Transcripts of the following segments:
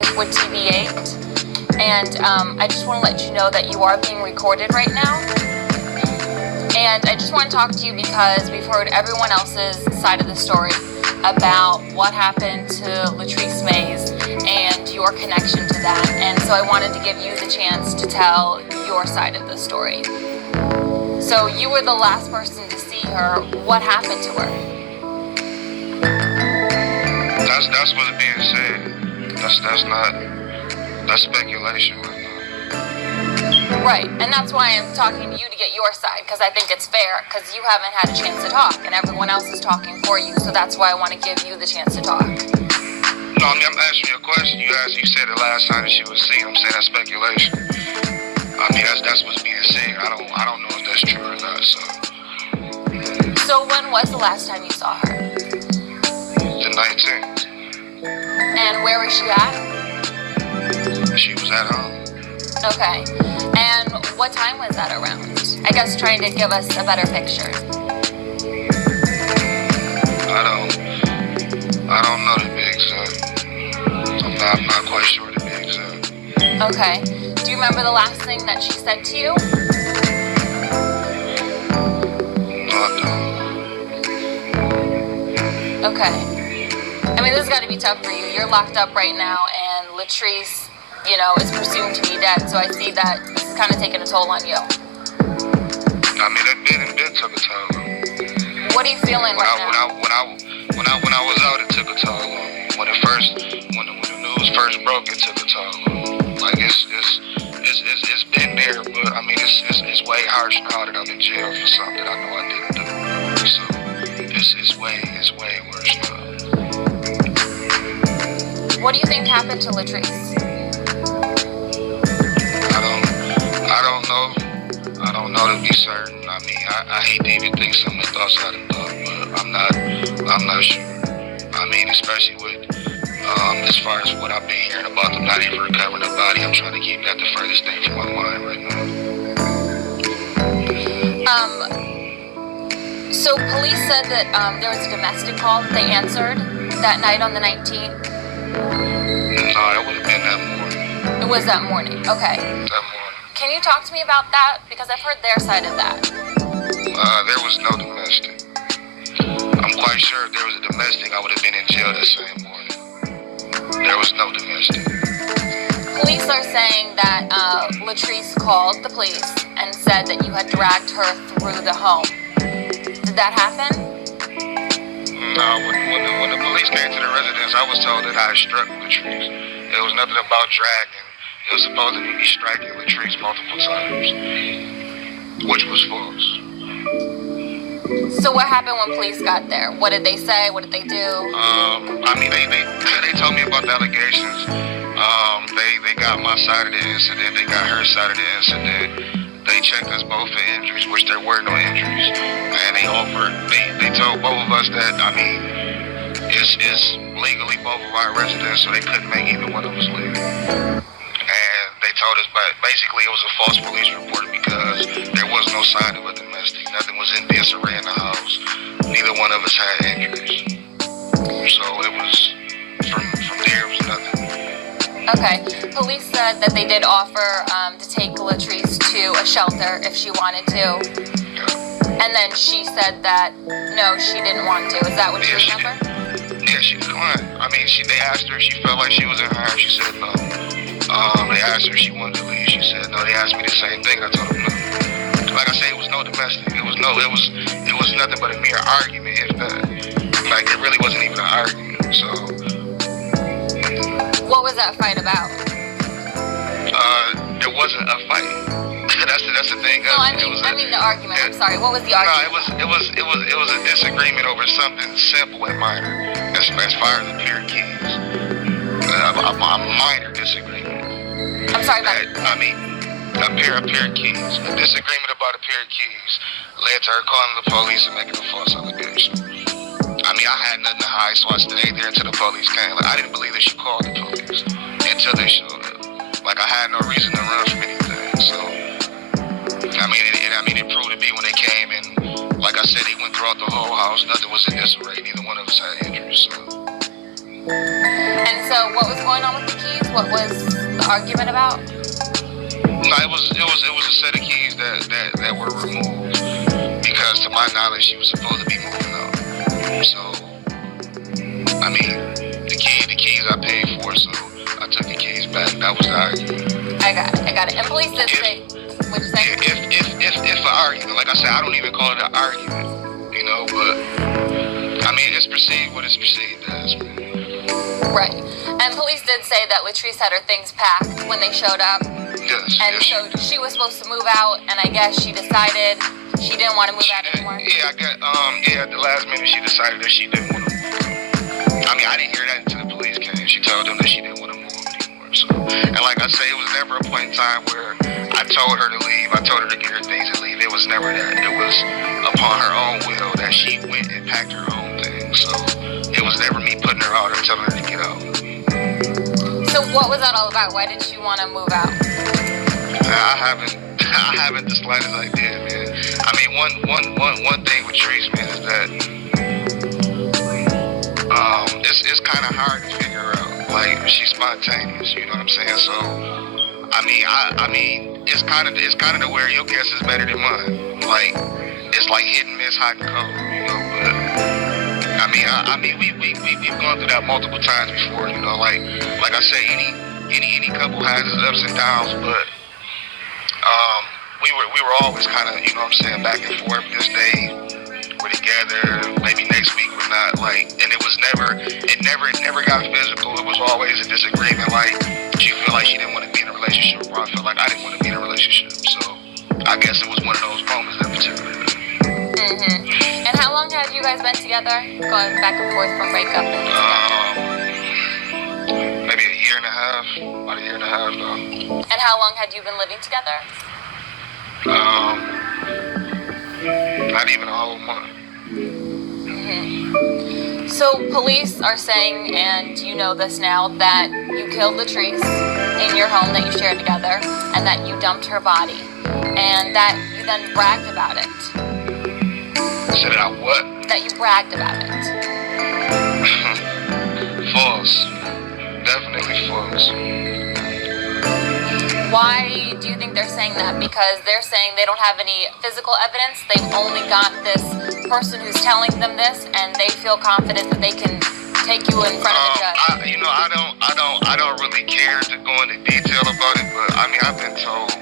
with TV8, and I just want to let you know that you are being recorded right now. And I just want to talk to you because we've heard everyone else's side of the story about what happened to Latrice Mays and your connection to that. And so I wanted to give you the chance to tell your side of the story. So you were the last person to see her. What happened to her? That's what's being said. That's speculation right now. Right, and that's why I'm talking to you to get your side, because I think it's fair, because you haven't had a chance to talk, and everyone else is talking for you, so that's why I want to give you the chance to talk. No, I'm asking you a question. You said the last time that she was seen. I'm saying that's speculation. I mean, that's what's being said. I don't know if that's true or not, So when was the last time you saw her? The 19th. And where was she at? She was at home. Okay. And what time was that around? I guess trying to give us a better picture. I don't know the big exact. I'm not quite sure the big exact. Okay. Do you remember the last thing that she said to you? No, I don't. Okay. I mean, this has got to be tough for you. You're locked up right now, and Latrice, is presumed to be dead. So I see that this is kind of taking a toll on you. I mean, it did took a toll on me. What are you feeling right now? When I was out, it took a toll on me. When the news first broke, it took a toll on me. Like it's been there, but I mean, it's way harsher now that I'm in jail for something that I know I didn't do. So it's way worse now. What do you think happened to Latrice? I don't know to be certain. I mean, I hate to even think some of the thoughts I'd have thought, but I'm not sure. I mean, especially with as far as what I've been hearing about them not even recovering the body, I'm trying to keep that the furthest thing from my mind right now. So police said that there was a domestic call that they answered that night on the 19th. No, it would have been that morning. It was that morning. Okay. That morning. Can you talk to me about that? Because I've heard their side of that. There was no domestic. I'm quite sure if there was a domestic, I would have been in jail that same morning. There was no domestic. Police are saying that Latrice called the police and said that you had dragged her through the home. Did that happen? No, when the police came to the residence, I was told that I had struck Latrice. It was nothing about dragging. It was supposed to be striking Latrice multiple times, which was false. So what happened when police got there? What did they say? What did they do? I mean, they told me about the allegations. They got my side of the incident. They got her side of the incident. They checked us both for injuries, which there were no injuries. And they told both of us that, I mean, it's legally both of our residents, so they couldn't make either one of us leave. And they told us, but basically it was a false police report because there was no sign of a domestic. Nothing was in disarray in the house. Neither one of us had injuries. So it was, from there, it was nothing. Okay. Police said that they did offer to take Latrice to a shelter if she wanted to. Yeah. And then she said that, no, she didn't want to. Is that what you remember? Yeah, she declined. I mean, they asked her if she felt like she was in her. She said no. They asked her if she wanted to leave. She said no. They asked me the same thing. I told them no. Like I said, it was no domestic. It was nothing but a mere argument, if that. Like, it really wasn't even an argument. So. What was that fight about? There wasn't a fight. That's the thing. No, I mean the argument. I'm sorry. What was the argument? No, it was a disagreement over something simple and minor. As far as a pair of keys, a minor disagreement. I'm sorry. A pair of keys. A disagreement about a pair of keys led to her calling the police and making a false allegation. I mean, I had nothing to hide, so I stayed there until the police came. Like, I didn't believe that she called the police until they showed up. Like, I had no reason to run from anything. So, it proved to be when they came, and like I said, they went throughout the whole house. Nothing was in disarray. Neither one of us had injuries. So. And so, what was going on with the keys? what was the argument about? No, it was a set of keys that were removed because, to my knowledge, she was supposed to be moving out. So, I mean, the keys I paid for, so I took the keys back. That was the argument. I got it. And police did say, what'd you say? If an argument, like I said, I don't even call it an argument, you know, but I mean, it's perceived what it's perceived as. Right. And police did say that Latrice had her things packed when they showed up. Yes. And so she was supposed to move out, and I guess she decided she didn't want to move out anymore. Yeah, at the last minute she decided that she didn't want to move out. I mean, I didn't hear that until the police came. She told them that she didn't want to move anymore. So, and like I say, it was never a point in time where I told her to leave. I told her to get her things and leave. It was never that. It was upon her own will that she went and packed her own things. So it was never me putting her out or telling her to get out. So what was that all about? Why did she want to move out? I haven't the slightest idea, man. I mean, one thing with Trace, man, is that it's kind of hard to figure out. Like, she's spontaneous, you know what I'm saying? So, I mean, it's kind of to where your guess is better than mine. Like, it's like hit and miss, hot and cold, you know. But I mean, we've gone through that multiple times before, you know. Like I say, any couple has its ups and downs, but we were always kind of, you know what I'm saying, back and forth. This day we're together, maybe next week we're not. Like, and it never got physical. It was always a disagreement. Like, she felt like she didn't want to be in a relationship, or I felt like I didn't want to be in a relationship. So I guess it was one of those moments that particular day. Mm-hmm. And how long have you guys been together? Going back and forth from breakup and maybe a year and a half, about a year and a half though. And how long had you been living together? Not even a whole month. Mm-hmm. So police are saying, and you know this now, that you killed Latrice in your home that you shared together, and that you dumped her body, and that you then bragged about it. Said I what? That you bragged about it. False. Definitely false. Why do you think they're saying that? Because they're saying they don't have any physical evidence. They've only got this person who's telling them this, and they feel confident that they can take you in front of the judge. I don't really care to go into detail about it, but I mean, I've been told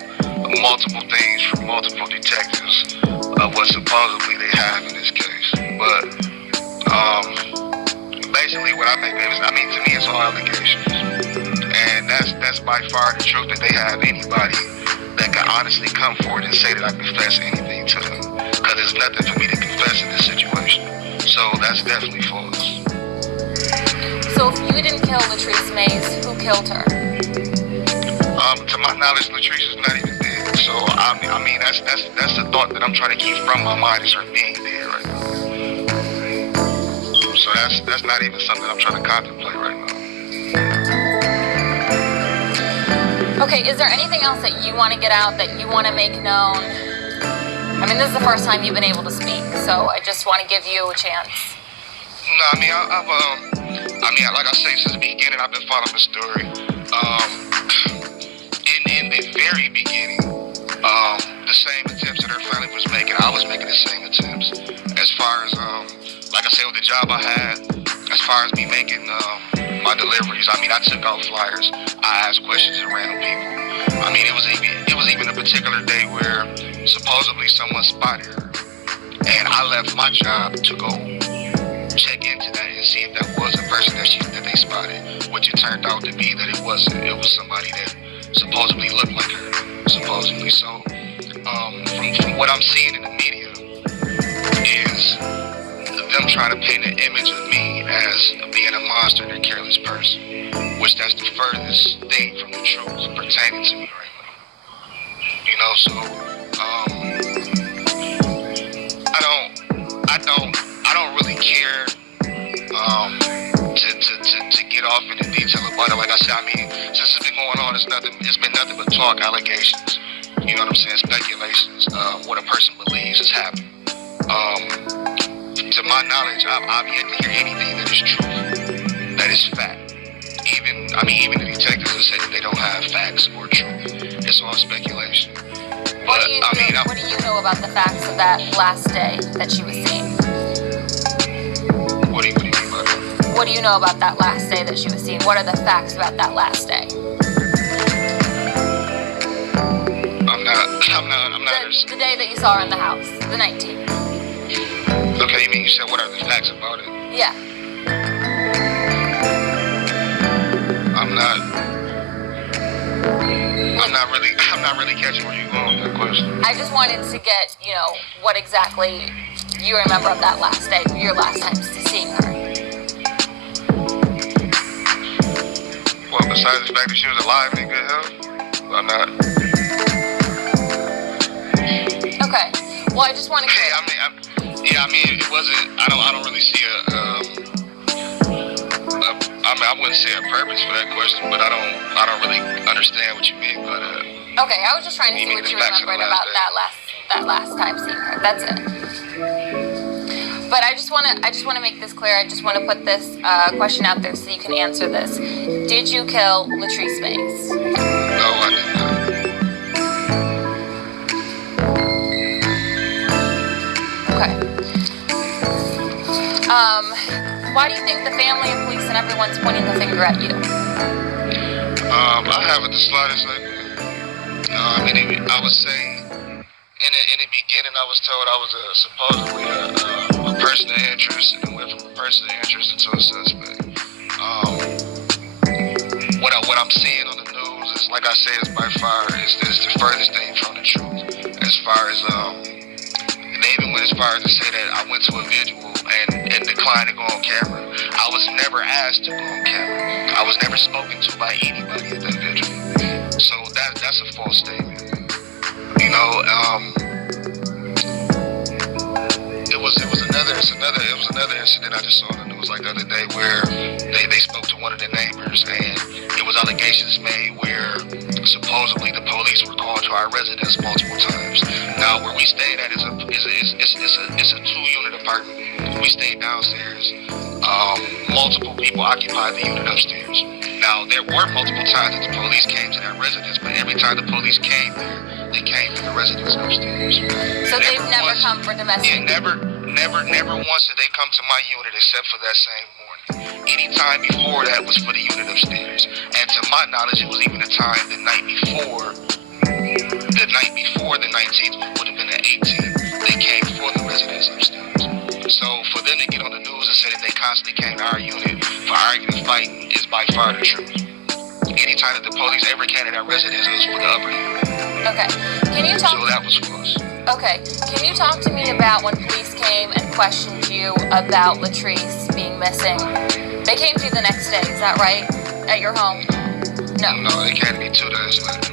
multiple things from multiple detectives of what supposedly they have in this case. But basically, what I make is, I mean, to me, it's all allegations. And that's by far the truth, that they have anybody that can honestly come forward and say that I confess anything to them. Because there's nothing for me to confess in this situation. So that's definitely false. So if you didn't kill Latrice Mays, who killed her? To my knowledge, Latrice is not even dead. So I mean that's the thought that I'm trying to keep from my mind, is her being dead right now. So that's not even something I'm trying to contemplate right now. Okay, is there anything else that you want to get out, that you want to make known? I mean, this is the first time you've been able to speak, so I just want to give you a chance. No, I mean, I've like I say, since the beginning, I've been following the story. In the very beginning, the same attempts that her family was making, I was making the same attempts. As far as, like I said, with the job I had, as far as me making my deliveries, I mean, I took out flyers. I asked questions of random people. I mean, it was even a particular day where supposedly someone spotted her, and I left my job to go check into that and see if that was a person that they spotted, which it turned out to be that it wasn't. It was somebody that supposedly looked like her, supposedly. So, from what I'm seeing in the media is them trying to paint an image of me as being a monster and a careless person, which that's the furthest thing from the truth pertaining to me right now. You know, so I don't really care to get off into detail about it. Like I said, I mean, since it's been going on, it's been nothing but talk, allegations. You know what I'm saying? Speculations, what a person believes is happening. To my knowledge, I've yet to hear anything that is true, that is fact. Even the detectives have about the facts of that last day that she was seen? What do you mean by that? What do you know about that last day that she was seen? What are the facts about that last day? I'm not. The day that you saw her in the house, the 19th. Okay, you mean you said what are the facts about it? Yeah. I'm not really catching where you're going with that question. I just wanted to get, what exactly you remember of that last day, your last time seeing her. Well, besides the fact that she was alive and in good health, I'm not. Okay. Well, I just want to. I mean, it wasn't. I don't really see I wouldn't say a purpose for that question, but I don't really understand what you mean by that. Okay, I was just trying to see what you remembered about that last time seeing her. That's it. But I just want to make this clear. I just want to put this question out there so you can answer this. Did you kill Latrice Mays? No, I did not. Okay. Why do you think the family and police and everyone's pointing the finger at you? I haven't the slightest idea. I would say in the beginning I was told I was supposedly a person of interest, and went from a person of interest into a suspect. What I'm seeing on the news is, like I said, is by far is the furthest thing from the truth. As far as they even went as far as to say that I went to a vigil and declined to go on camera. I was never asked to go on camera. I was never spoken to by anybody at that vigil. So that's a false statement. It was another incident I just saw on the news like the other day where they spoke to one of the neighbors, and it was allegations made where supposedly the police were called to our residence multiple times. Now where we stayed at is a 2-unit apartment. We stayed downstairs. Multiple people occupied the unit upstairs. Now there were multiple times that the police came to that residence, but every time the police came there, they came to the residence upstairs. So they've never come for domestic? Yeah, never once did they come to my unit except for that same morning. Any time before that was for the unit upstairs. And to my knowledge, it was even the time the night before the 19th, would have been the 18th, they came for the residence upstairs. So for them to get on the news and say that they constantly came to our unit for arguing and fighting is by far the truth. Anytime that the police ever came to that residence, it was for the upper unit. Okay. Can you talk? So that was false. Okay. Can you talk to me about when police came and questioned you about Latrice being missing? They came to you the next day, is that right? At your home? No. No, they came to me 2 days later.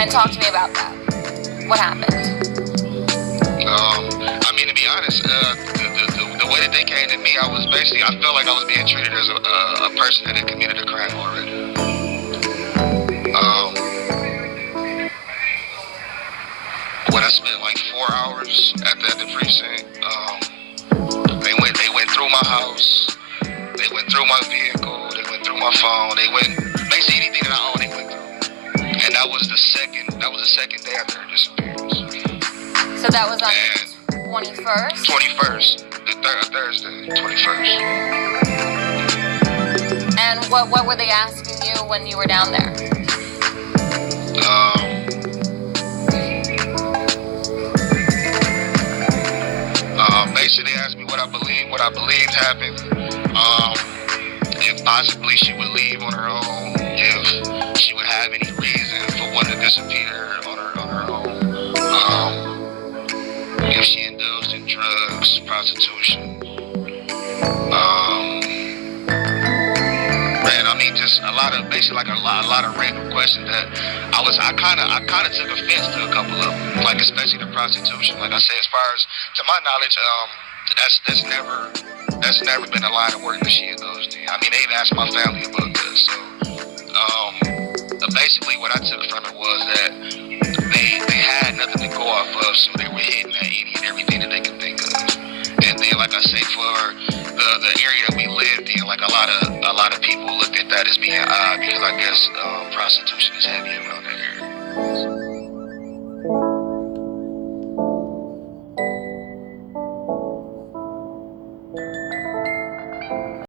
And talk to me about that. What happened? To be honest, the way that they came to me, I felt like I was being treated as a person that had committed a crime already. When I spent like 4 hours at the precinct, they went through my house, they went through my vehicle, they went through my phone, they went basically anything that I own, they went through. And that was the second day after her disappearance. So that was on the 21st? 21st, Thursday, 21st. And what were they asking you when you were down there? Basically, they asked me what I believed happened. If possibly she would leave on her own, if she would have any reason for wanting to disappear on her own, if she indulged in drugs, prostitution. Just a lot of random questions that I kind of took offense to a couple of them, like especially the prostitution. Like I say, as far as to my knowledge, that's never been a line of work that she indulged in. They've asked my family about this, so basically what I took from it was that they had nothing to go off of, so they were hitting at any and everything that they could think of. And then, like I say, for the area that we lived in, like a lot of people looked at that as being odd because I guess prostitution is heavy around that area.